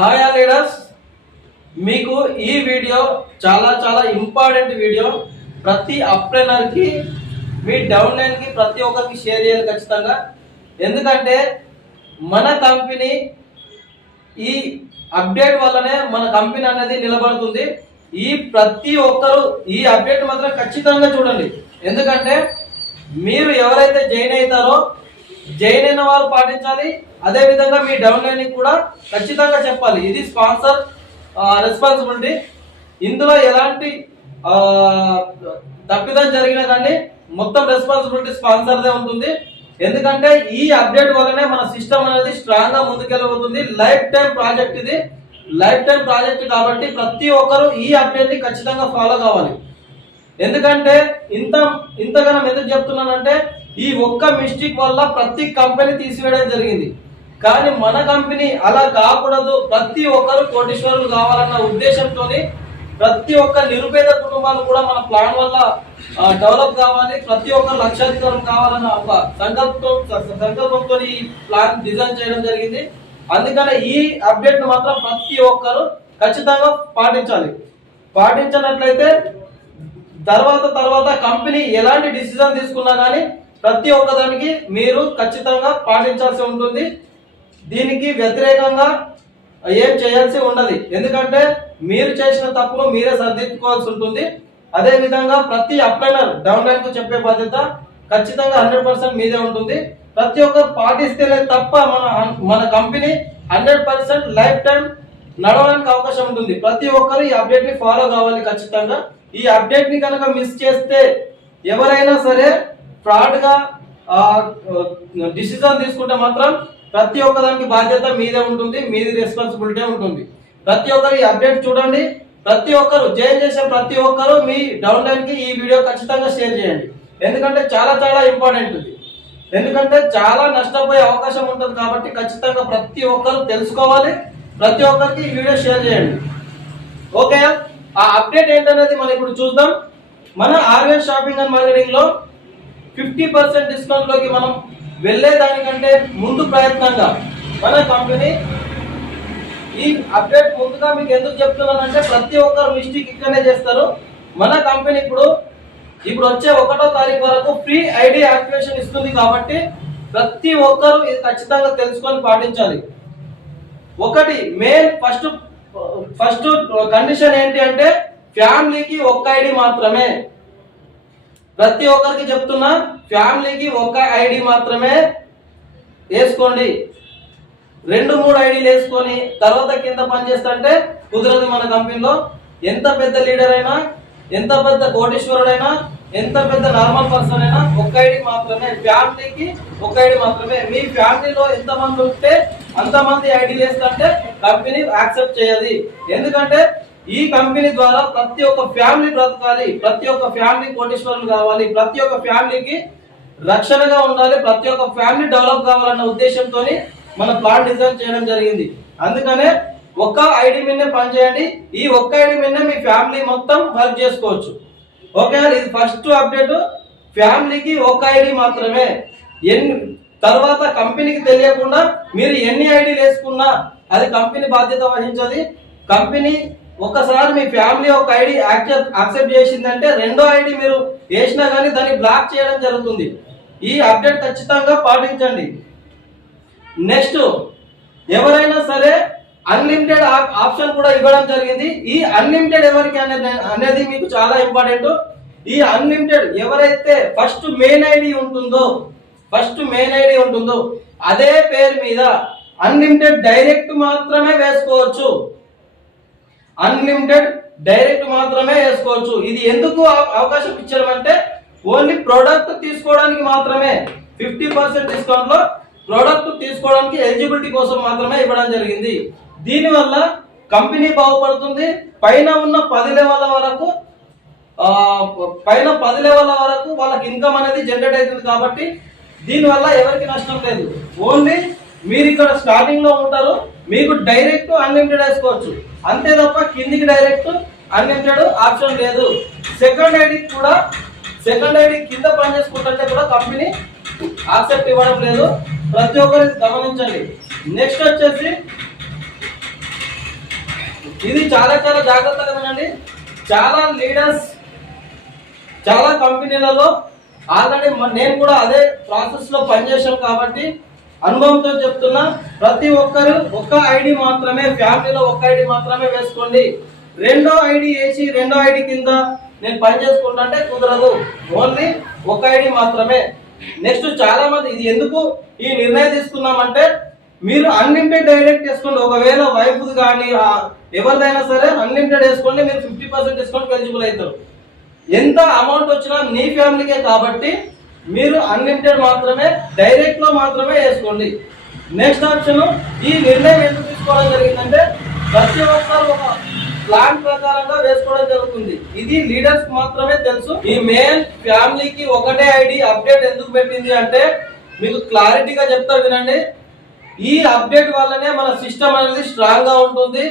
Hi leaders మీకు ఈ video చాలా చాలా ఇంపార్టెంట్ వీడియో ప్రతి అప్లైనర్కి మీ డౌన్ ప్రతి ఒక్కరికి షేర్ చేయాలి ఖచ్చితంగా. ఎందుకంటే మన కంపెనీ ఈ అప్డేట్ వల్లనే మన కంపెనీ అనేది నిలబడుతుంది. ఈ ప్రతి ఒక్కరు ఈ అప్డేట్ మాత్రం ఖచ్చితంగా చూడండి. ఎందుకంటే మీరు ఎవరైతే జాయిన్ అవుతారో జైన్ అయిన వారు పాటించాలి. అదే విధంగా మీ డౌన్ లైన్ కూడా ఖచ్చితంగా చెప్పాలి. ఇది స్పాన్సర్ రెస్పాన్సిబిలిటీ. ఇందులో ఎలాంటి తప్పిదం జరిగినా కానీ మొత్తం రెస్పాన్సిబిలిటీ స్పాన్సర్దే ఉంటుంది. ఎందుకంటే ఈ అప్డేట్ వల్లనే మన సిస్టమ్ అనేది స్ట్రాంగ్గా ముందుకెళ్ళబోతుంది. లైఫ్ టైం ప్రాజెక్ట్ ఇది. లైఫ్ టైం ప్రాజెక్ట్ కాబట్టి ప్రతి ఒక్కరు ఈ అప్డేట్ని ఖచ్చితంగా ఫాలో కావాలి. ఎందుకంటే ఇంత ఇంతగానం ఎందుకు చెప్తున్నానంటే ఈ ఒక్క మిస్టేక్ వల్ల ప్రతి కంపెనీ తీసివేయడం జరిగింది. కానీ మన కంపెనీ అలా కాకూడదు. ప్రతి ఒక్కరు కోటీశ్వరులు కావాలన్న ఉద్దేశంతో ప్రతి ఒక్క నిరుపేద కుటుంబాలు కూడా మన ప్లాన్ వల్ల డెవలప్ కావాలి. ప్రతి ఒక్క లక్షాధికారం కావాలన్న ఒక సంకల్పంతో సంకల్పంతో ఈ ప్లాన్ డిజైన్ చేయడం జరిగింది. అందుకని ఈ అప్డేట్ మాత్రం ప్రతి ఒక్కరు ఖచ్చితంగా పాటించాలి. పాటించినట్లయితే తర్వాత తర్వాత కంపెనీ ఎలాంటి డిసిజన్ తీసుకున్నా కానీ ప్రతి ఒక్కదానికి మీరు ఖచ్చితంగా పాటించాల్సి ఉంటుంది. దీనికి వ్యతిరేకంగా ఏం చేయాల్సి ఉండదు. ఎందుకంటే మీరు చేసిన తప్పును మీరే సరిదిద్దుకోవాల్సి ఉంటుంది. అదే విధంగా ప్రతి అప్లైనర్ డౌన్ లైన్కు చెప్పే బాధ్యత ఖచ్చితంగా హండ్రెడ్ పర్సెంట్ మీదే ఉంటుంది. ప్రతి ఒక్కరు పాటిస్తేనే తప్ప మన మన company hundred percent life time నడవడానికి అవకాశం ఉంటుంది. ప్రతి ఒక్కరు ఈ అప్డేట్ని ఫాలో కావాలి ఖచ్చితంగా. ఈ అప్డేట్ని కనుక మిస్ చేస్తే ఎవరైనా సరే ఫ్రాడ్గా డిసిజన్ తీసుకుంటే మాత్రం ప్రతి ఒక్కదానికి బాధ్యత మీదే ఉంటుంది మీది రెస్పాన్సిబిలిటీ ఉంటుంది. ప్రతి ఒక్కరు ఈ అప్డేట్ చూడండి. ప్రతి ఒక్కరు జాయిన్ చేసే ప్రతి ఒక్కరు మీ డౌన్ లైన్కి ఈ వీడియో ఖచ్చితంగా షేర్ చేయండి. ఎందుకంటే చాలా చాలా ఇంపార్టెంట్ ఇది. ఎందుకంటే చాలా నష్టపోయే అవకాశం ఉంటుంది కాబట్టి ఖచ్చితంగా ప్రతి ఒక్కరు తెలుసుకోవాలి. ప్రతి ఒక్కరికి ఈ వీడియో షేర్ చేయండి. ఓకే ఆ అప్డేట్ ఏంటనేది మనం ఇప్పుడు చూద్దాం. మన ఆర్వే షాపింగ్ అండ్ మార్కెటింగ్లో ఫిఫ్టీ పర్సెంట్ డిస్కౌంట్లోకి మనం వెళ్ళేదానికంటే ముందు ప్రయత్నంగా. మన కంపెనీ ఈ అప్డేట్ ముందుగా మీకు ఎందుకు చెప్తున్నానంటే ప్రతి ఒక్కరు మిస్టేక్ ఇక్కడనే చేస్తారు. మన కంపెనీ ఇప్పుడు ఇప్పుడు వచ్చే ఒకటో తారీఖు వరకు ఫ్రీ ఐడి యాక్టివేషన్ ఇస్తుంది కాబట్టి ప్రతి ఒక్కరు ఇది ఖచ్చితంగా తెలుసుకొని పాటించాలి. ఒకటి మెయిన్ ఫస్ట్ ఫస్ట్ కండిషన్ ఏంటి అంటే ఫ్యామిలీకి ఒక్క ఐడి మాత్రమే. ప్రతి ఒక్కరికి చెప్తున్నా ఫ్యామిలీకి ఒక ఐడి మాత్రమే వేసుకోండి. రెండు మూడు ఐడీలు వేసుకొని తర్వాత కింద పని చేస్తుంటే కుదరదు మన కంపెనీలో. ఎంత పెద్ద లీడర్ అయినా ఎంత పెద్ద కోటేశ్వరుడైనా ఎంత పెద్ద నార్మల్ పర్సన్ అయినా ఒక్క ఐడి మాత్రమే ఫ్యామిలీకి ఒక ఐడి మాత్రమే. మీ ఫ్యామిలీలో ఎంతమంది ఉంటే అంతమంది ఐడీలు వేస్తుంటే కంపెనీ యాక్సెప్ట్ చేయదు ఎందుకంటే ఈ కంపెనీ ద్వారా ప్రతి ఒక్క ఫ్యామిలీ బ్రతకాలి ప్రతి ఒక్క ఫ్యామిలీ కోటేశ్వరులు కావాలి ప్రతి ఒక్క ఫ్యామిలీకి రక్షణగా ఉండాలి ప్రతి ఒక్క ఫ్యామిలీ డెవలప్ కావాలన్న ఉద్దేశంతో మన ప్లాన్ డిజైన్ చేయడం జరిగింది. అందుకనే ఒక్క ఐడి మీదనే పనిచేయండి. ఈ ఒక్క ఐడి మీదనే మీ ఫ్యామిలీ మొత్తం వర్క్ చేసుకోవచ్చు. ఓకే ఇది ఫస్ట్ అప్డేట్. ఫ్యామిలీకి ఒక్క ఐడి మాత్రమే. ఎన్ని తర్వాత కంపెనీకి తెలియకుండా మీరు ఎన్ని ఐడీలు వేసుకున్నా అది కంపెనీ బాధ్యత వహించది. కంపెనీ ఒకసారి మీ ఫ్యామిలీ ఒక ఐడి యాక్సెప్ట్ యాక్సెప్ట్ చేసిందంటే రెండో ఐడి మీరు వేసినా కానీ దాన్ని బ్లాక్ చేయడం జరుగుతుంది. ఈ అప్డేట్ ఖచ్చితంగా పాటించండి. నెక్స్ట్ ఎవరైనా సరే అన్లిమిటెడ్ ఆప్షన్ కూడా ఇవ్వడం జరిగింది. ఈ అన్లిమిటెడ్ ఎవరికి అనేది అనేది మీకు చాలా ఇంపార్టెంట్ ఈ అన్లిమిటెడ్ ఎవరైతే ఫస్ట్ మెయిన్ ఐడి ఉంటుందో ఫస్ట్ మెయిన్ ఐడి ఉంటుందో అదే పేరు మీద అన్లిమిటెడ్ డైరెక్ట్ మాత్రమే వేసుకోవచ్చు. అన్లిమిటెడ్ డైరెక్ట్ మాత్రమే వేసుకోవచ్చు. ఇది ఎందుకు అవ- అవకాశం ఇచ్చడం అంటే ఓన్లీ ప్రోడక్ట్ తీసుకోవడానికి మాత్రమే ఫిఫ్టీ పర్సెంట్ డిస్కౌంట్లో ప్రోడక్ట్ తీసుకోవడానికి ఎలిజిబిలిటీ కోసం మాత్రమే ఇవ్వడం జరిగింది. దీనివల్ల కంపెనీ బాగుపడుతుంది. పైన ఉన్న పది లెవెల్ వరకు పైన పది లెవెల్ వరకు వాళ్ళకి ఇన్కమ్ అనేది జనరేట్ అవుతుంది కాబట్టి దీనివల్ల ఎవరికి నష్టం లేదు. ఓన్లీ మీరు ఇక్కడ స్టార్టింగ్లో ఉంటారు. మీకు డైరెక్ట్ అన్లిమిటెడ్ వేసుకోవచ్చు. అంతే తప్ప కిందికి డైరెక్ట్ అన్లిమిటెడ్ ఆప్షన్ లేదు. సెకండ్ ఐడి కూడా సెకండ్ ఐడి కింద పనిచేసుకుంటుంటే కూడా కంపెనీ యాక్సెప్ట్ ఇవ్వడం లేదు. ప్రతి ఒక్కరు గమనించండి. నెక్స్ట్ వచ్చేసి ఇది చాలా చాలా జాగ్రత్తగా వినండి. చాలా లీడర్స్ చాలా కంపెనీలలో ఆల్రెడీ నేను కూడా అదే ప్రాసెస్లో పనిచేశాను కాబట్టి అనుభవంతో చెప్తున్నా ప్రతి ఒక్కరు ఒక్క ఐడి మాత్రమే ఫ్యామిలీలో ఒక్క ఐడి మాత్రమే వేసుకోండి. రెండో ఐడి వేసి రెండో ఐడి కింద నేను పని చేసుకుంటుంటే కుదరదు. ఓన్లీ ఒక ఐడి మాత్రమే. నెక్స్ట్ చాలా మంది ఇది ఎందుకు ఈ నిర్ణయం తీసుకున్నామంటే మీరు అన్లిమిటెడ్ డైరెక్ట్ వేసుకోండి. ఒకవేళ వైఫ్ కానీ ఎవరిదైనా సరే అన్లిమిటెడ్ వేసుకోండి మీరు ఫిఫ్టీ పర్సెంట్ డిస్కౌంట్ ఎలిజిబుల్ అవుతారు. ఎంత అమౌంట్ వచ్చినా మీ ఫ్యామిలీకే కాబట్టి మీరు అన్లిమిటెడ్ మాత్రమే డైరెక్ట్లో మాత్రమే వేసుకోండి. నెక్స్ట్ ఆప్షన్ ఈ నిర్ణయం ఎందుకు తీసుకోవడం జరిగిందంటే ప్రతి ఒక్కరు ఒక ప్లాన్ ప్రకారంగా వేసుకోవడం జరుగుతుంది. ఇది లీడర్స్ మాత్రమే తెలుసు. ఈ మెయిల్ ఫ్యామిలీకి ఒకటే ఐడి అప్డేట్ ఎందుకు పెట్టింది అంటే మీకు క్లారిటీగా చెప్తా వినండి. ఈ అప్డేట్ వల్లనే మన సిస్టమ్ అనేది స్ట్రాంగ్గా ఉంటుంది.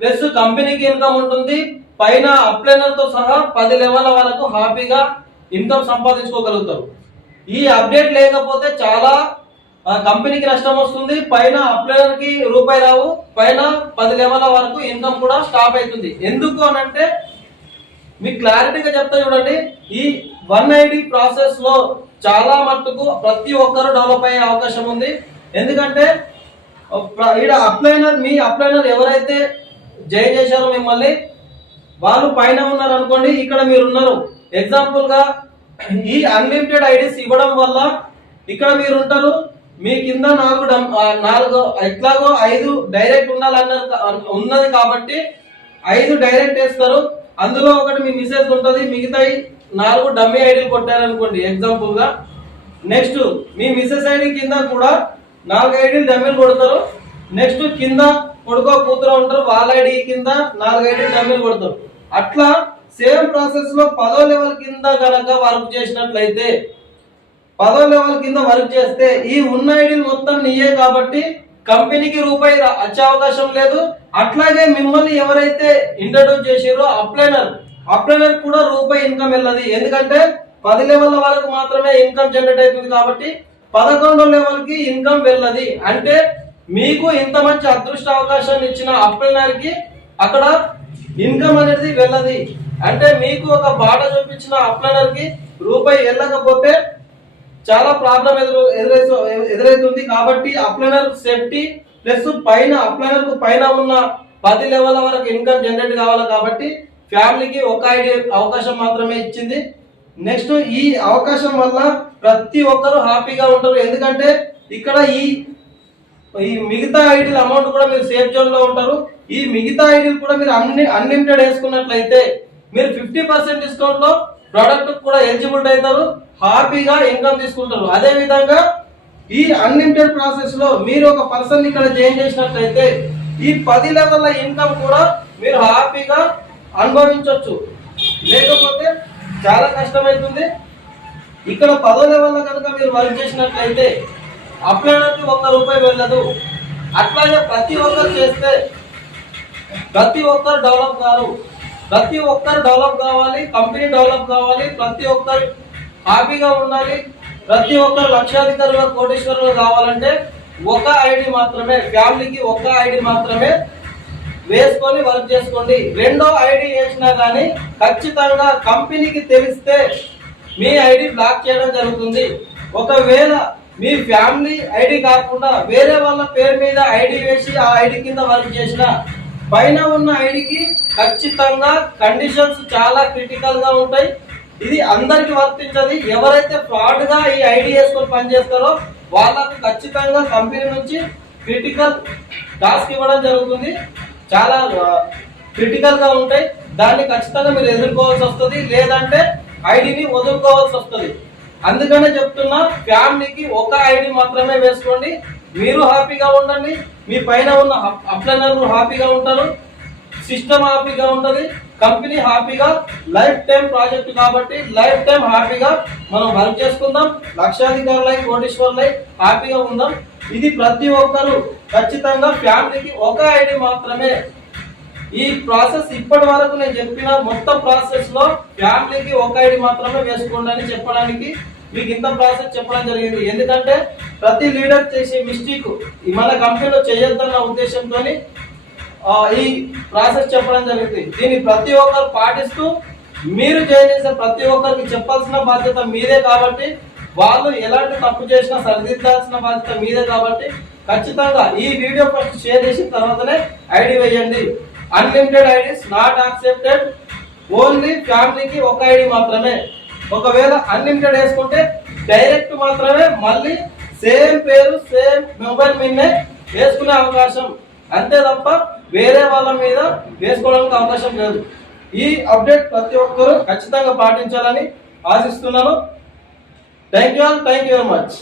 ప్లస్ కంపెనీకి ఇన్కమ్ ఉంటుంది. పైన అప్లైనర్తో సహా పది లెవెల్ వరకు హ్యాపీగా ఇన్కమ్ సంపాదించుకోగలుగుతారు. ఈ అప్డేట్ లేకపోతే చాలా కంపెనీకి నష్టం వస్తుంది. పైన అప్లైనర్కి రూపాయి రావు. పైన పది లెవెల్ వరకు ఇన్కమ్ కూడా స్టాప్ అవుతుంది. ఎందుకు అని అంటే మీకు క్లారిటీగా చెప్తా చూడండి. ఈ వన్ ఐడి ప్రాసెస్లో చాలా మట్టుకు ప్రతి ఒక్కరు డెవలప్ అయ్యే అవకాశం ఉంది. ఎందుకంటే ఈడ అప్లైనర్ మీ అప్లైనర్ ఎవరైతే జై చేశారో మిమ్మల్ని వాళ్ళు పైన ఉన్నారు అనుకోండి ఇక్కడ మీరు ఉన్నారు ఎగ్జాంపుల్గా ఈ అన్లిమిటెడ్ ఐడీస్ ఇవ్వడం వల్ల ఇక్కడ మీరు ఉంటారు మీ కింద నాలుగు డమ్- నాలుగు ఎట్లాగో ఐదు డైరెక్ట్ ఉండాలన్నారు ఉన్నది కాబట్టి ఐదు డైరెక్ట్ వేస్తారు. అందులో ఒకటి మీ మిసేజ్ ఉంటుంది. మిగతా నాలుగు డమ్మీ ఐడీలు కొట్టారనుకోండి ఎగ్జాంపుల్గా. నెక్స్ట్ మీ మిసెస్ ఐడి కింద కూడా నాలుగు ఐడీలు డమ్మీలు కొడతారు. నెక్స్ట్ కింద కొడుకో కూతురు ఉంటారు. వాళ్ళ ఐడి కింద నాలుగు ఐడీలు డమ్మీలు కొడతారు. అట్లా సేమ్ ప్రాసెస్లో పదో లెవెల్ కింద గనక వర్క్ చేసినట్లయితే పదో లెవెల్ కింద వర్క్ చేస్తే ఈ ఉన్న ఐడీలు మొత్తం నీయే కాబట్టి కంపెనీకి రూపాయి వచ్చే అవకాశం లేదు. అట్లాగే మిమ్మల్ని ఎవరైతే ఇంట్రడ్యూస్ చేసారో అప్లైనర్ అప్లైనర్ కూడా రూపాయి ఇన్కమ్ వెళ్ళదు. ఎందుకంటే పది లెవెల్ వరకు మాత్రమే ఇన్కమ్ జనరేట్ అవుతుంది కాబట్టి పదకొండో లెవెల్కి ఇన్కమ్ వెళ్ళది. అంటే మీకు ఇంత మంచి అదృష్ట అవకాశాన్ని ఇచ్చిన అప్లైనర్కి అక్కడ ఇన్కమ్ అనేది వెళ్ళది. అంటే మీకు ఒక బాట చూపించిన అప్లైనర్కి రూపాయి వెళ్ళకపోతే చాలా ప్రాబ్లం ఎదురు ఎదురైతు ఎదురైతుంది. కాబట్టి అప్లైనర్ సేఫ్టీ ప్లస్ పైన అప్లైనర్కు పైన ఉన్న పది లెవెల్ వరకు ఇన్కమ్ జనరేట్ కావాలి కాబట్టి ఫ్యామిలీకి ఒక ఐడి అవకాశం మాత్రమే ఇచ్చింది. నెక్స్ట్ ఈ అవకాశం వల్ల ప్రతి ఒక్కరు హ్యాపీగా ఉంటారు. ఎందుకంటే ఇక్కడ ఈ ఈ మిగతా ఐడీల అమౌంట్ కూడా మీరు సేఫ్ జోన్లో ఉంటారు. ఈ మిగతా ఐడీలు కూడా మీరు అన్ని అన్లిమిటెడ్ వేసుకున్నట్లయితే మీరు ఫిఫ్టీ పర్సెంట్ డిస్కౌంట్లో ప్రోడక్ట్ కూడా ఎలిజిబుల్ అవుతారు. హ్యాపీగా ఇన్కమ్ తీసుకుంటారు. అదే విధంగా ఈ అన్లిమిటెడ్ ప్రాసెస్లో మీరు ఒక పర్సన్ ఇక్కడ జాయిన్ చేసినట్లయితే ఈ పది లెవెల్ల ఇన్కమ్ కూడా మీరు హ్యాపీగా అనుభవించవచ్చు లేకపోతే చాలా కష్టమవుతుంది ఇక్కడ పదో లెవెల్లో కనుక మీరు వర్క్ చేసినట్లయితే అప్లైనర్కి ఒక్క రూపాయి వెళ్ళదు. అట్లాగే ప్రతి ఒక్కరు చేస్తే ప్రతి ఒక్కరు డెవలప్ కారు. ప్రతి ఒక్కరు డెవలప్ కావాలి కంపెనీ డెవలప్ కావాలి ప్రతి ఒక్కరు హ్యాపీగా ఉండాలి ప్రతి ఒక్కరు లక్షాధికారులు కోటీశ్వరులు కావాలంటే ఒక ఐడి మాత్రమే ఫ్యామిలీకి ఒక ఐడి మాత్రమే వేసుకొని వర్క్ చేసుకోండి. రెండో ఐడి వేసినా కానీ ఖచ్చితంగా కంపెనీకి తెలిస్తే మీ ఐడి బ్లాక్ చేయడం జరుగుతుంది. ఒకవేళ మీ ఫ్యామిలీ ఐడి కాకుండా వేరే వాళ్ళ పేరు మీద ఐడి వేసి ఆ ఐడి కింద వర్క్ చేసినా పైన ఉన్న ఐడికి ఖచ్చితంగా కండిషన్స్ చాలా క్రిటికల్గా ఉంటాయి. ఇది అందరికి వర్తించదు. ఎవరైతే ఫ్రాడ్గా ఈ ఐడి వేసుకొని పనిచేస్తారో వాళ్ళకు ఖచ్చితంగా కంపెనీ నుంచి క్రిటికల్ టాస్క్ ఇవ్వడం జరుగుతుంది. చాలా క్రిటికల్గా ఉంటాయి. దాన్ని ఖచ్చితంగా మీరు ఎదుర్కోవాల్సి వస్తుంది. లేదంటే ఐడిని వదులుకోవాల్సి వస్తుంది. అందుకనే చెప్తున్నా ఫ్యామిలీకి ఒక ఐడి మాత్రమే వేసుకోండి. మీరు హ్యాపీగా ఉండండి మీ పైన ఉన్న అప్లైనర్లు హ్యాపీగా ఉంటారు సిస్టమ్ హ్యాపీగా ఉంటుంది కంపెనీ హ్యాపీగా లైఫ్ టైం ప్రాజెక్ట్ కాబట్టి లైఫ్ టైం హ్యాపీగా మనం వర్క్ చేసుకుందాం లక్షాధికారులై కోటీశ్వరులై హ్యాపీగా ఉందాం. ఇది ప్రతి ఒక్కరు ఖచ్చితంగా ఫ్యామిలీకి ఒక ఐడి మాత్రమే. ఈ ప్రాసెస్ ఇప్పటి వరకు నేను చెప్పిన మొత్తం ప్రాసెస్లో ఫ్యామిలీకి ఒక ఐడి మాత్రమే వేసుకోండి అని చెప్పడానికి మీకు ఇంత ప్రాసెస్ చెప్పడం జరిగింది. ఎందుకంటే ప్రతి లీడర్ చేసే మిస్టేక్ మన కంపెనీలో చేయొద్దన్న ఉద్దేశంతో ఈ ప్రాసెస్ చెప్పడం జరిగింది. దీన్ని ప్రతి ఒక్కరు పాటిస్తూ మీరు చేసే ప్రతి ఒక్కరికి చెప్పాల్సిన బాధ్యత మీదే కాబట్టి వాళ్ళు ఎలాంటి తప్పు చేసినా సరిదిద్దాల్సిన బాధ్యత మీదే కాబట్టి ఖచ్చితంగా ఈ వీడియో ఫస్ట్ షేర్ చేసిన తర్వాతనే ఐడి వేయండి. Unlimited IDs not accepted only ఫ్యామిలీకి ఒక ఐడి మాత్రమే. ఒకవేళ అన్లిమిటెడ్ వేసుకుంటే డైరెక్ట్ మాత్రమే మళ్ళీ సేమ్ పేరు సేమ్ మొబైల్ మీదనే వేసుకునే అవకాశం. అంతే తప్ప వేరే వాళ్ళ మీద వేసుకోవడానికి అవకాశం లేదు. ఈ అప్డేట్ ప్రతి ఒక్కరూ ఖచ్చితంగా పాటించాలని ఆశిస్తున్నాను. Thank you all thank you very much